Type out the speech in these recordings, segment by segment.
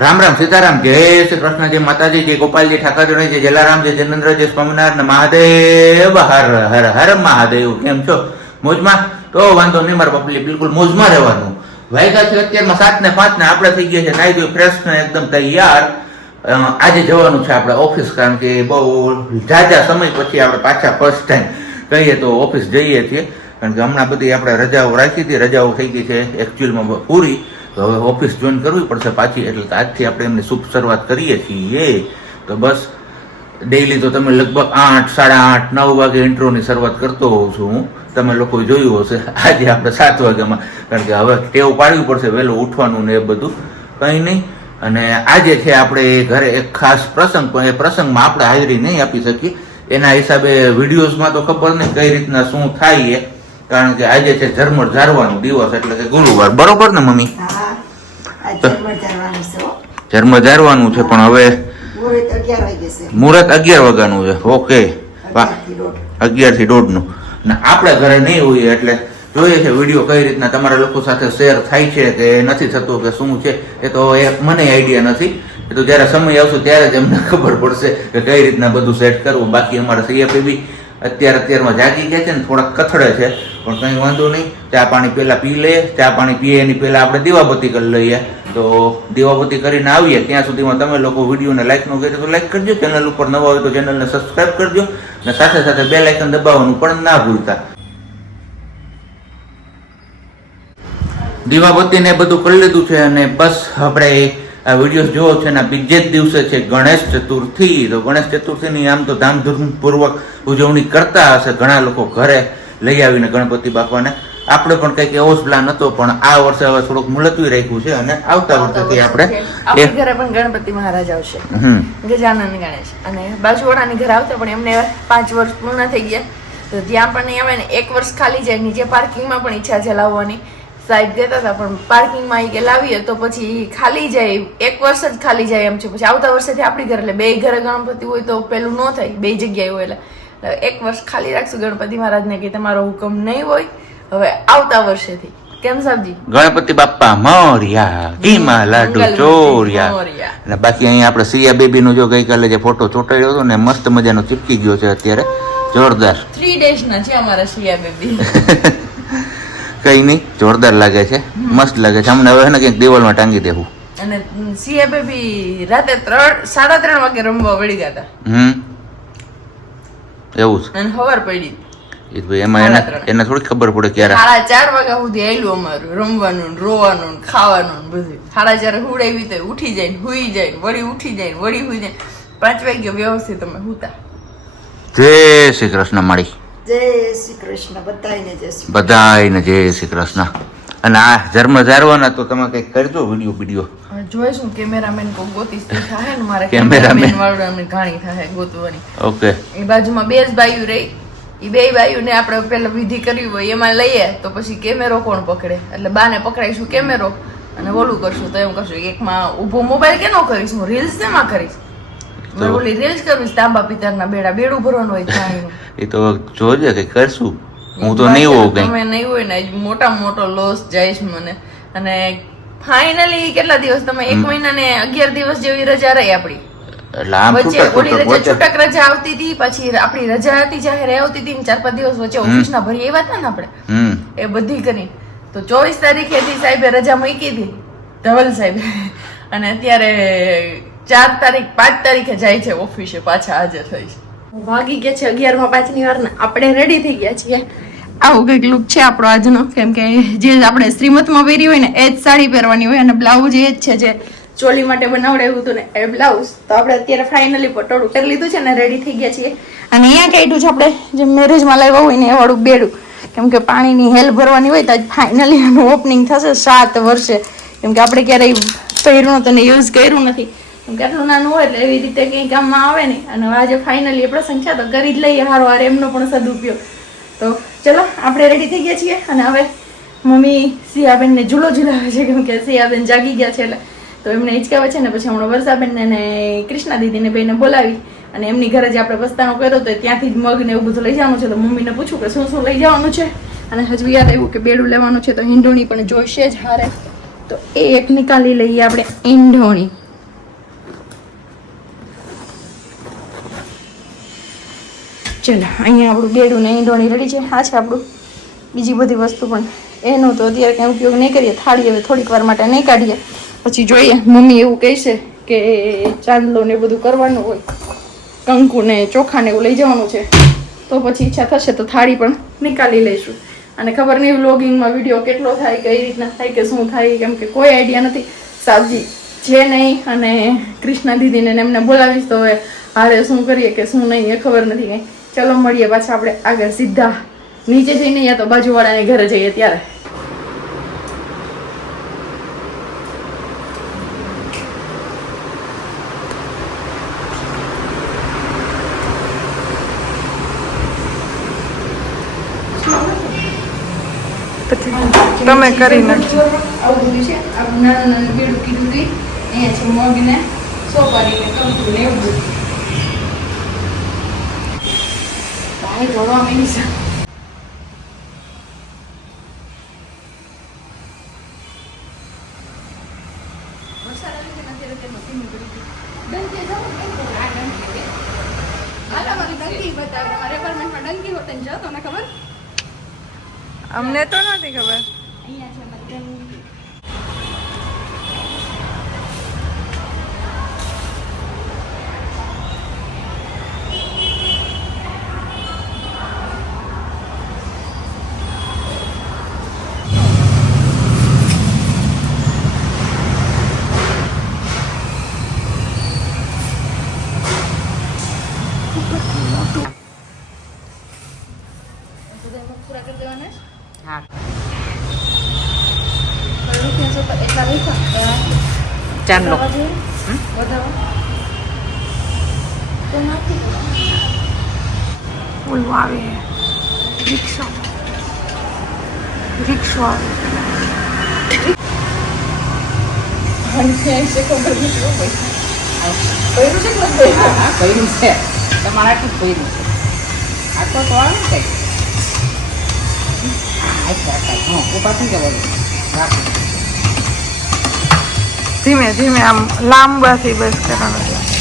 રામ રામ સીતારામ, જય શ્રી કૃષ્ણ, જય માતાજી, જય ગોપાલજી, ઠાકરજી, જય જલારામ, જય જનેન્દ્ર, જય સ્વામિનારાયણ મહાદેવ, હર હર હર મહાદેવ. કેમ છો? મોજમાં? તો વાંધો નહીં, મારા પબ્લિક બિલકુલ મોજમાં રહેવાનું. વાગ્યા છે અત્યારમાં સાત ને પાંચ ને આપણે થઈ ગયા છે, નાઈ ગયું ફ્રેશ ને એકદમ તૈયાર. આજે જવાનું છે આપણે ઓફિસ, કારણ કે બહુ જાજા સમય પછી આપણે પાછા ફર્સ્ટ ટાઈમ કહીએ તો ઓફિસ જઈએ છીએ. કારણ કે હમણાં બધી આપણે રજાઓ રાખી હતી, રજાઓ થઈ ગઈ છે એકચ્યુઅલમાં પૂરી. તો હવે ઓફિસ જોઈન કરવી પડશે પાછી, એટલે આજથી આપણે એમની શુભ શરૂઆત કરીએ છીએ. તો બસ ડેઈલી તો તમે લગભગ આઠ, સાડા આઠ, નવ વાગે ઇન્ટ્રોની શરૂઆત કરતો હોઉં છું તમે લોકોએ જોયું હશે, આજે આપણે સાત વાગ્યામાં, કારણ કે હવે ટેવ પાડવી પડશે, વહેલું ઉઠવાનું ને એ બધું. કંઈ નહીં. અને આજે છે આપણે ઘરે એક ખાસ પ્રસંગ, પણ એ પ્રસંગમાં આપણે હાજરી નહીં આપી શકીએ. એના હિસાબે વિડીયોઝમાં તો ખબર નહીં કઈ રીતના શું થાય કારણ કે આજે છે ઝરમર ઝારવાનો દિવસ, એટલે કે ગુરુવાર. બરોબર ને, મમ્મી? જન્મ જાણવાનું છે પણ હવે મુહૂર્ત અગિયાર વાગ્યાનું છે. ઓકે. અગિયારથી દોઢનું ને આપણે ઘરે નહીં હોઈએ એટલે જોઈએ છે વીડિયો કઈ રીતના તમારા લોકો સાથે શેર થાય છે કે નથી થતું કે શું છે. એ તો એ મને આઈડિયા નથી. એ તો જ્યારે સમય આવશે ત્યારે જ એમને ખબર પડશે કે કઈ રીતના બધું સેટ કરવું. બાકી અમારા સીએપી બી અત્યારે અત્યારમાં જાગી ગયા છે ને થોડાક કથડે છે. પણ કંઈ વાંધો નહીં. ચા પાણી પહેલાં પી લઈએ. ચા પાણી પીએ એની પહેલાં આપણે દીવાબત્તી કરી લઈએ. તો દીવાબત્તી કરીને આવીએ. ત્યાં સુધીમાં તમે લોકો વિડીયોને લાઇક ન કરી તો લાઇક કરજો. ચેનલ ઉપર નવા હોય તો ચેનલને સબસ્ક્રાઇબ કરજો. અને સાથે સાથે બે લાઇકન દબાવવાનું પણ ના ભૂલતા. દીવાબત્તીને બધું કરી લીધું છે અને બસ આપણે આ વીડિયો જોવો છે એના બીજે જ દિવસે છે ગણેશ ચતુર્થી. તો ગણેશ ચતુર્થીની આમ તો ધામધૂમપૂર્વક ઉજવણી કરતા હશે ઘણા લોકો ઘરે લઈ આવીને ગણપતિ બાપાને. આપણે પણ કંઈક એવો જ પ્લાન હતો પણ આ વર્ષે હવે થોડુંક મુલતવી રાખ્યું છે અને આવતા વર્ષેથી આપણે આપણી ઘરે પણ ગણપતિ મહારાજ આવશે. ગજાનંદ ગણેશ. અને બાજુવાળાની ઘરે આવતા પણ એમને પાંચ વર્ષ પૂર્ણ થઈ ગયા. તો ત્યાં પણ આવે ને એક વર્ષ ખાલી જાય નીચે પાર્કિંગમાં પણ ઈચ્છા છે લાવવાની સાહેબ કહેતા હતા પણ પાર્કિંગમાં એ કે લાવીએ તો પછી ખાલી જાય એક વર્ષ જ ખાલી જાય એમ છે. પછી આવતા વર્ષેથી આપણી ઘરે એટલે બે ઘરે ગણપતિ હોય તો પેલું ન થાય બે જગ્યાએ હોય એટલે. એક વર્ષ ખાલી રાખશું ગણપતિ મહારાજને કે તમારો હુકમ નહીં હોય હવે આવતા વર્ષેથી. કેમ સાહેબજી? ગણપતિ બાપ્પા મોર્યા ઘીમા લાડુ ચોર્યા. અને બાકી અહીંયા આપણે સિયા બેબીનો જો ગઈકાલે જે ફોટો ચોટાડ્યો હતો ને મસ્ત મજાનો ચીપકી ગયો છે અત્યારે. જોરદાર. થ્રી ડેઝ ના છે અમારા સિયા બેબી. કઈ નહીં જોરદાર લાગે છે. મસ્ત લાગે છે. અમને હવે ને કંઈક દિવાલમાં ટાંગી દેવું. અને સિયા બેબી રાતે ત્રણ સાડા ત્રણ વાગે રમવા વળી ગયા હતા. હમ. એવું અને હવાર પડી. એ એમાં એના. એને થોડી ખબર પડે ક્યારે. સાડા ચાર વાગ્યા સુધી આયલું અમારું. રમવાનું રોવાનું ખાવાનું બધું. સાડા ચાર હુડાવી તો ઉઠી જાય હુઈ જાય વળી ઉઠી જાય વળી હુઈ જાય પાંચ વાગ્યે વ્યવસ્થિત અમે હુતા. જય શ્રી કૃષ્ણ માળી. જય શ્રી કૃષ્ણ બધાયને જય શ્રી બધાયને જય શ્રી કૃષ્ણ. અને આ ધર્મ ધારવાના તો તમે કંઈક કરજો વીડિયો વીડિયો. જોઈશું. કેમેરામેન કો ગોતી થાય ને મારે. કેમેરામેન. વાળું અમે ઘાણી થાય ગોતવાની. ઓકે. એ બાજુમાં બે જ બાયું રહી. એ બે બાયુને આપણે પેલા વિધિ કરવી હોય એમાં લઈએ તો પછી કેમેરો કોણ પકડે? એટલે બાને પકડાઈશું કેમેરો અને ઓલું કરશું તો એમ કરશું એકમાં ઊભો મોબાઈલ કેનો કરીશ? હું રીલ્સ શેમાં કરીશ? ઓલી રીલ્સ કરવીશ તાંબા પિત્તરના બેડા બેડું ભરવાનું હોય એ તો જોજે કંઈક કરશું. હું તો નહીં હોઉં કઈ. તમે નહીં હોય ને મોટા મોટો લોસ જઈશ મને. અને ફાઇનલી કેટલા દિવસ તમે એક મહિના ને અગિયાર દિવસ જેવી રજા રહી આપણી. એટલે વચ્ચે ઓલી રજા છૂટક રજા આવતી હતી પછી આપણી રજા હતી જાહેર આવતી હતી ને ચાર પાંચ દિવસ વચ્ચે ઓફિસના ભરી એવા હતા ને આપણે. એ બધી કરી. તો ચોવીસ તારીખેથી સાહેબે રજા મૂકી હતી ધવલ સાહેબ. અને અત્યારે ચાર તારીખ પાંચ તારીખે જાય છે ઓફિસે પાછા હાજર થઈ છે વાગી ગયા છે અગિયારમાં પાંચની વાર આપણે રેડી થઈ ગયા છીએ. આવું કંઈક લુક છે આપણો આજનો. કેમ કે જે આપણે શ્રીમતમાં પહેરી હોય ને એ જ સાડી પહેરવાની હોય અને બ્લાઉઝ એ જ છે જે ચોલી માટે બનાવડાવ્યું હતું ને એ બ્લાઉઝ તો આપણે અત્યારે ફાઇનલી પટોળું કરી લીધું છે ને રેડી થઈ ગયા છીએ. અને અહીંયા કાઢ્યું છે આપણે? જે મેરેજમાં લાવ્યા હોય ને એ વાળું બેડું. કેમ કે પાણીની હેલ ભરવાની હોય તો આજ ફાઇનલી એનું ઓપનિંગ થશે સાત વર્ષે. કેમ કે આપણે ક્યારેય પહેર્યું તો યુઝ કર્યું નથી. કેમ કે આટલું નાનું હોય એટલે એવી રીતે કંઈ કામમાં આવે નહીં. અને આજે ફાઇનલી એ પ્રસંગ છે તો કરી જ લઈએ. હારો, હારે એમનો પણ સદુપયોગ. તો ચલો, આપણે રેડી થઈ ગયા છીએ. અને હવે મમ્મી સિયાબેનને ઝૂલો ઝૂલાવે છે. કેમ કે સિયાબેન જાગી ગયા છે એટલે. તો એમને હિચકાવે છે ને પછી હમણાં વર્ષાબેનને ને કૃષ્ણા દીદીને બેને બોલાવી અને એમની ઘરે જે આપણે વસ્તાનો કર્યો તો ત્યાંથી જ મગ ને એવું બધું લઈ જવાનું છે. તો મમ્મીને પૂછું કે શું શું લઈ જવાનું છે? અને હજુ યાદ આવ્યું કે બેડું લેવાનું છે તો હિંડોણી પણ જોઈશે જ હારે. તો એ એક નિકાલી લઈએ આપણે ઈંઢોણી ચાલો અહીંયા આપણું બેડું ને ઈંડોણી રેડી છે, આ છે આપણું બીજી બધી વસ્તુ પણ. એનો તો અત્યારે કંઈ ઉપયોગ નહીં કરીએ થાળી હવે થોડીક વાર માટે નહીં કાઢીએ. પછી જોઈએ, મમ્મી એવું કહેશે કે ચાંદલો ને બધું કરવાનું હોય, કંકુ ને ચોખા ને એવું લઈ જવાનું છે. તો પછી ઈચ્છા થશે તો થાળી પણ નીકાળી લઈશું. અને ખબર નહીં વ્લોગિંગમાં વીડિયો કેટલો થાય, કઈ રીતના થાય કે શું થાય, કેમ કે કોઈ આઈડિયા નથી. સાબજી છે નહીં અને કૃષ્ણા દીદીને એમને બોલાવીશ તો હવે હારે શું કરીએ કે શું નહીં એ ખબર નથી કંઈ. ચલો મળીએ પાછા આપણે આગળ સીધા. નીચે જઈને યા તો બાજુવાળાને ઘરે જઈએ ત્યારે. તમે કરી નાખજો. આવું બધું છે. આ નાનું નાનું બેડું કીધું હતું અહીંયા છે મગ ને સોપારી ને કંકુ ને એવું બધું. પાણી ઢોળવા માંડી છે. અમને તો નથી ખબર. અહીંયા છે અમારી ડંકી બધામાં પૂરા કરી દેવાના છે? હા પણ રૂપિયા સો પર એટલા લખ્યા વધારવા? તો ઓલું આવે. રિક્ષા. રિક્ષો આવે? હા કર્યું છે આટલું તો આવે ને કઈ હા થઈ જવાનું રાખો. ધીમે ધીમે આમ લાંબાથી બસ કરવાનું. અમાર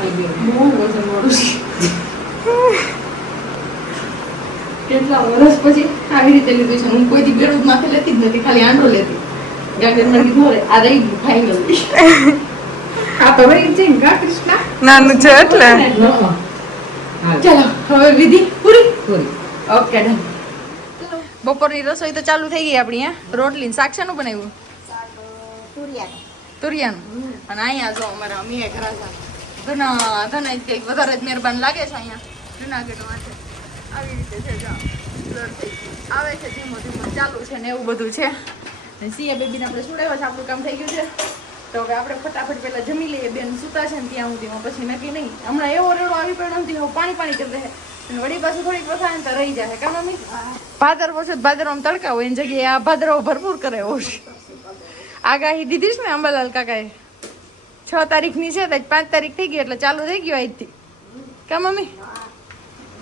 વજન વાળું છે. કેટલા વર્ષ પછી આવી રીતે લીધું છે હું કોઈ દી બેડું માથે લેતી જ નથી ખાલી આંડો લેતી ગાગર મને કીધું હવે આ રહી ગયું ફાઈનલ આ તો રહી છે ગા કૃષ્ણ નાનું છે એટલે ચાલો હવે વિધિ પૂરી પૂરી ઓકે ડન બપોરની રસોઈ તો ચાલુ થઈ ગઈ આપણી હે? રોટલી ને શાક શાનું બનાવ્યું? તુરિયાનું. અને અહીંયા જો અમારા અમીએ ઘણા ઘણા કંઈક વધારે જ મહેરબાન લાગે છે અહીંયા. જુનાગઢ છે આવી રીતે છે આવે છે ધીમો ધીમો. ચાલુ છે ને એવું બધું છે. ને સિયા બેબીને આપણે સુડાવ્યા છે આપણું કામ થઈ ગયું છે. તો હવે આપણે ફટાફટ પહેલાં જમી લઈએ. બેન સુતા છે ને ત્યાં સુધીમાં. પછી નક્કી નહીં. હમણાં એવો રેડો આવી પડ્યો નથી હવે પાણી પાણી કરી દે વળી પાછું થોડીક વસાય ને તો રહી જાય કા ભાદર ભાદરવો છે ભાદરવામાં તડકા હોય એની જગ્યાએ આ ભાદરવો ભરપૂર કરે છે આગાહી દીધી છે ને અંબાલાલ કાકાએ? છ તારીખની છે તો પાંચ તારીખ થઈ ગઈ એટલે ચાલુ થઈ ગયું આજથી. કા મમ્મી?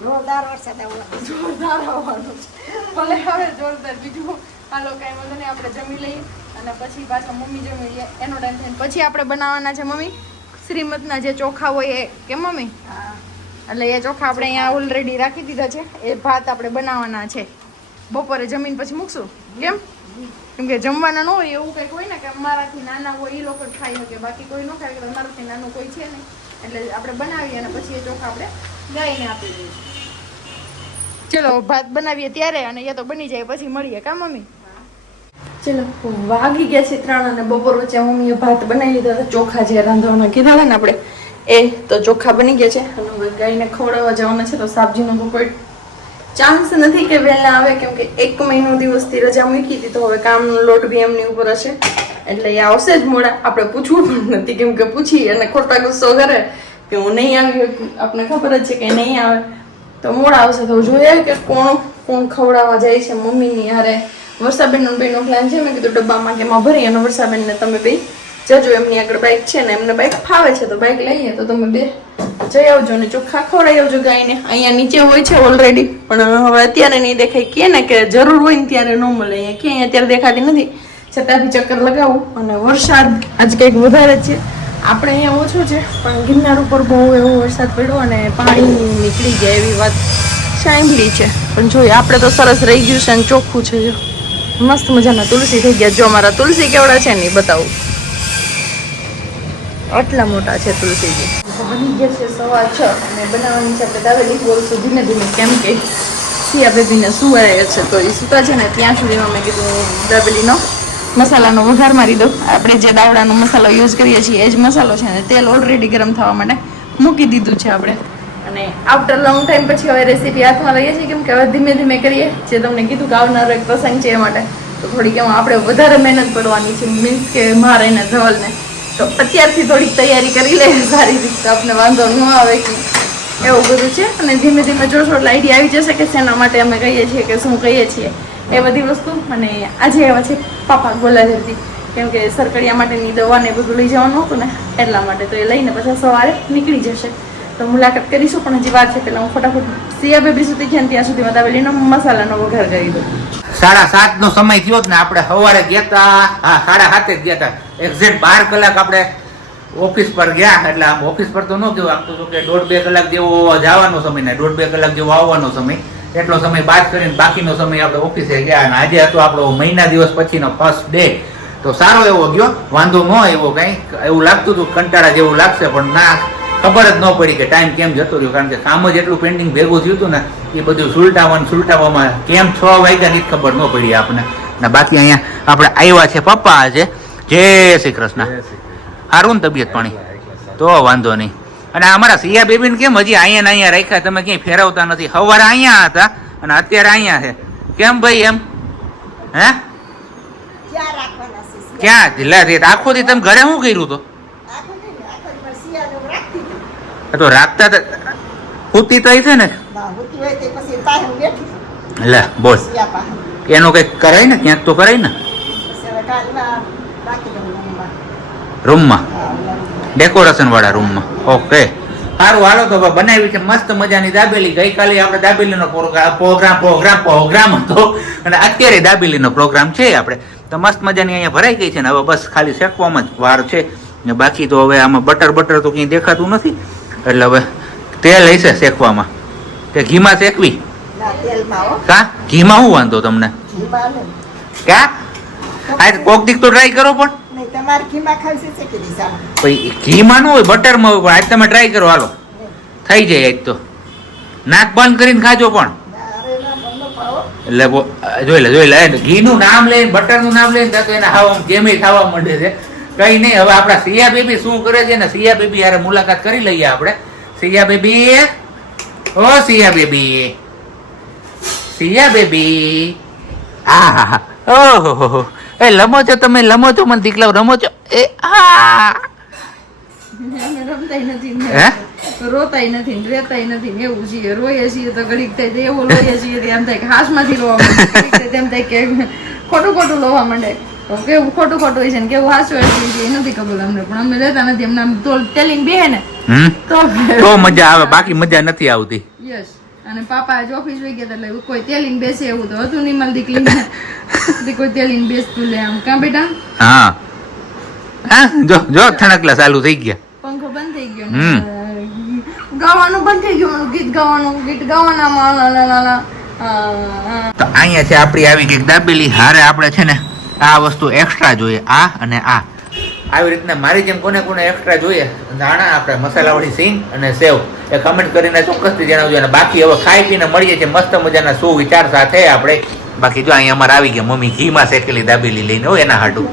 જોરદાર વરસાદ આવવાનો જોરદાર આવવાનું ભલે હવે જોરદાર બીજું હાલો કાંઈ વાંધો નહીં આપણે જમી લઈએ અને પછી પાછા મમ્મી જમી લઈએ. એનો ટાઈમ થઈને પછી આપણે બનાવવાના છે મમ્મી. શ્રીમદના જે ચોખા હોય એ. કે મમ્મી? એટલે એ ચોખા આપણે અહીંયા ઓલરેડી રાખી દીધા છે. એ ભાત આપણે બનાવવાના છે. બપોરે જમીન પછી મૂકશું. કેમ? કેમ કે જમવાના ન હોય એવું કંઈક હોય ને કે અમારાથી નાના હોય એ લોકો જ ખાઈ શકે. બાકી કોઈ ન ખાય, કે અમારાથી નાનું કોઈ છે નહીં. એટલે આપણે બનાવીએ અને પછી એ ચોખા આપણે ગાયને આપી દઈએ. ચલો, ભાત બનાવીએ ત્યારે અને એ તો બની જાય, પછી મળીએ. કા, મમ્મી? ચલો, વાગી ગયા છે ત્રણ અને બપોર વચ્ચે મમ્મીએ ભાત બનાવી લીધા ચોખા જે રાંધવાના કીધા ને આપણે, એ તો ચોખા બની ગયા છે. અને હવે ગાયને ખવડાવવા જવાના છે, તો સાબજીનો કોઈ ચાન્સ નથી કે વહેલા આવે, કેમ કે એક મહિનો દિવસથી રજા મૂકી હતી, તો હવે કામનો લોટ બી એમની ઉપર હશે. એટલે એ આવશે જ મોડા. આપણે પૂછવું પણ નથી, કેમ કે પૂછી અને ખોટા ગુસ્સો કરે કે હું નહીં આવી આપને ખબર જ છે કે નહીં આવે. તો મોડા આવશે, તો જોઈએ કે કોણ કોણ ખવડાવવા જાય છે મમ્મીની હારે. વર્ષાબેનનો બેનો પ્લાન છે, મેં કીધું ડબ્બામાં કે એમાં ભરી અને વર્ષાબેનને તમે બે જજો એમની આગળ બાઇક છે ને, એમને બાઇક ફાવે છે તો બાઇક લઈએ. તો તમે બે જઈ આવજો ને ચોખ્ખા ખવડાવી આવજો ગાયને. અહીંયા નીચે હોય છે ઓલરેડી પણ હવે અત્યારે નહીં દેખાય. કે ને કે જરૂર હોય ને ત્યારે ન મળે. અહીંયા ક્યાંય અત્યારે દેખાતી નથી. છતાં બી ચક્કર લગાવું અને વરસાદ આજ કંઈક વધારે છે. આપણે અહીંયા ઓછો છે, પણ ગિરનાર ઉપર બહુ એવો વરસાદ પડ્યો અને પાણી નીકળી જાય એવી વાત સાંભળી છે. પણ જોઈએ આપણે તો સરસ રહી ગયું છે અને ચોખ્ખું છે મસ્ત મજાના તુલસી થઈ ગયા. જો અમારા તુલસી કેવડા છે ને બતાવું. આટલા મોટા છે તુલસીજી. બની ગયા છે સવા છ અને બનાવવાની છે આપણે દાવેલી બોલશું ધીમે ધીમે કેમ કે સિયા બેબીને સુવાય છે. તો એ સૂતા છે ને ત્યાં સુધીમાં મેં કીધું દાબેલીનો મસાલાનો વઘાર મારી દો આપણે જે દાવડાનો મસાલો યુઝ કરીએ છીએ એ જ મસાલો છે ને તેલ ઓલરેડી ગરમ થવા માટે મૂકી દીધું છે આપણે. અને આફ્ટર લોંગ ટાઈમ પછી હવે રેસીપી હાથમાં લઈએ છીએ કેમ કે હવે ધીમે ધીમે કરીએ. જે તમને કીધું કે આવનારો એક પ્રસંગ છે એ માટે. તો થોડીક એમાં આપણે વધારે મહેનત પડવાની છે. મીન્સ કે મારે ને ધવલને તો અત્યારથી થોડીક તૈયારી કરી લે. સારી રીતે આપણે વાંધો ન આવે કે એવું બધું છે. અને ધીમે ધીમે જોશો એટલે આઈડિયા આવી જશે કે શેના માટે અમે કહીએ છીએ કે શું કહીએ છીએ. એ બધી વસ્તુ. અને આજે એવા છે પાપા ગોલાધરથી કેમ કે સરકડિયા માટેની દવા ને બધું લઈ જવાનું હતું ને, એટલા માટે તો એ લઈને પછી સવારે નીકળી જશે. તો મુલાકાત કરીશું, પણ હજી વાર છે, પેલા હું ફટાફટ સિયા બેબી સુધી ને ત્યાં સુધી દાવેલીનો મસાલાનો વઘાર કરી દઉં. સાડા સાત નો સમય થયો ને આપણે સવારે ગયા હતા હા, સાડા સાતે જ ગયા તા. એક્ઝેક્ટ બાર કલાક આપણે ઓફિસ પર ગયા, એટલે આમ ઓફિસ પર તો ન કહેવું આપતો હતો કે દોઢ બે કલાક જેવો જવાનો સમય ને દોઢ બે કલાક જેવો આવવાનો સમય. એટલો સમય બાદ કરીને બાકીનો સમય આપણે ઓફિસે ગયા અને આજે હતો આપણો મહિના દિવસ પછીનો ફર્સ્ટ ડે તો સારો એવો ગયો, વાંધો ન આવ્યો કંઈ. એવું લાગતું હતું, કંટાળા જેવું લાગશે, પણ ના, ખબર જ ન પડી કે ટાઈમ કેમ જતો રહ્યો. કારણ કે કામ જ એટલું પેન્ડિંગ ભેગું થયું હતું ને, એ બધું સુલટાવવાનું સુલટાવવામાં કેમ છ વાગ્યાની જ ખબર ન પડી આપણને. ને બાકી અહીંયા આપણે આવ્યા છે પપ્પા આજે. જય શ્રી કૃષ્ણ. સારું ને તબિયત પાણી? તો વાંધો નહીં. અને અમારા સિયા બેબીને કેમ હજી અહીંયા ને અહીંયા રાખ્યા? તમે ક્યાંય ફેરવતા નથી. સવારે અહીંયા હતા અને અત્યારે અહીંયા છે. કેમ ભાઈ એમ? હે? ક્યાં રાખવાના છે શિયાળ? ઢીલા થઈ આખો દી તમે ઘરે શું કર્યું તો? શિયાળનું રાખતી હતી. તો તો તો છે ને? તે લે બોલ. એનું કંઈક કરાય ને? ક્યાંક તો કરાય ને પછી હવે કાલમાં રાખી દઉં રૂમમાં. રૂમમાં. ડેકોરેશનવાળા ડેકોરેશન વાળા રૂમમાં. ઓકે સારું હાલો તો બનાવી છે મસ્ત મજાની દાબેલી. ગઈકાલે આપણે દાબેલીનો પ્રોગ્રામ પ્રોગ્રામ પ્રોગ્રામ હતો. અને અત્યારે દાબેલીનો પ્રોગ્રામ છે આપણે. તો મસ્ત મજાની અહીંયા ભરાઈ ગઈ છે ને હવે બસ ખાલી શેકવામાં જ વાર છે. ને બાકી તો હવે આમાં બટર બટર તો ક્યાંય દેખાતું નથી. એટલે હવે તેલ હશે શેકવામાં. કે ઘીમાં શેકવી. કા? ઘીમાં શું વાંધો તમને. કા? આ કોક દીક તો ટ્રાય કરો પણ. તમારે ઘીમાં ખાવશે છે કે દિશામાં? પછી ઘીમાં ન હોય બટરમાં હોય પણ આજ તમે ટ્રાય કરો હાલો. થઈ જાય આજ તો. નાક બંધ કરીને ખાજો પણ. એટલે જોઈ લે જોઈ લે ઘીનું નામ લઈને બટરનું નામ લઈને તો એને ખાવા જેમે ખાવા માંડે છે. કઈ નહીં હવે આપણા સિયા બેબી શું કરે છે ને સિયા બેબી યારે મુલાકાત કરી લઈએ આપણે. સિયા બેબી ઓ સિયા બેબી. સિયા બેબી. આ હા હા ઓહો હો હો. એ લમો છો તમે લમો છો મને દીકલાવ રમો છો? એ આ રમતાય નથી હે? રોતાય નથી રેતાય નથી એવું રોઈએ છીએ તો ઘડીક થાય તો એવું રોઈએ છીએ એમ થાય કે હાસમાંથી રોવા માંડે ઘડીક થાય તો એમ થાય કે ખોટું ખોટું રોવા માંડે. કેવું ખોટું ખોટું હોય છે ને કેવું હાસું હોય છે એ નથી ખબર અમને. પણ અમે રહેતા નથી એમના ટેલિંગ બે ને. તો મજા આવે બાકી મજા નથી આવતી. યસ અને પાપા આજ ઓફિસ વહી ગયા એટલે કોઈ તેલીને બેસે એવું તો હતું નહીં મારી દીકરી કોઈ તેલીને બેસતું લે આમ. કાં બેટા? હા. હા જો જો થણકલા ચાલુ થઈ ગયા. પંખો બંધ થઈ ગયો ગાવાનું બંધ થઈ ગયું ગીત ગાવાનું ગીત ગાવાનામાં લા લા તો અહીંયા છે આપણી આવી ગઈ દાબેલી. હારે આપણે છે ને આ વસ્તુ એક્સ્ટ્રા જોઈએ આ અને આ. આવી રીતના મારી જેમ કોને કોને એક્સ્ટ્રા જોઈએ ધાણા આપણે મસાલાવાળી સિંગ અને સેવ. એ કમેન્ટ કરીને ચોક્કસથી જણાવજો. અને બાકી હવે ખાઈ પીને મળીએ છીએ મસ્ત મજાના શું વિચાર સાથે આપણે. બાકી જો અહીંયા અમારે આવી ગયા મમ્મી ઘીમાં શેકેલી દાબેલી લઈને હોય એના હાટું.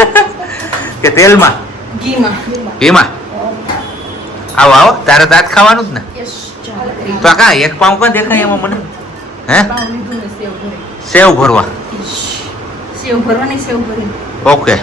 કે તેલમાં? ઘીમાં. આવો આવો. તારે દાંત ખાવાનું જ ને? તો કા એક પાઉં કાં દેખાય એમાં મને? હે? સેવ ભરવા. સેવ ભરવાની સેવ ભરી. ઓકે.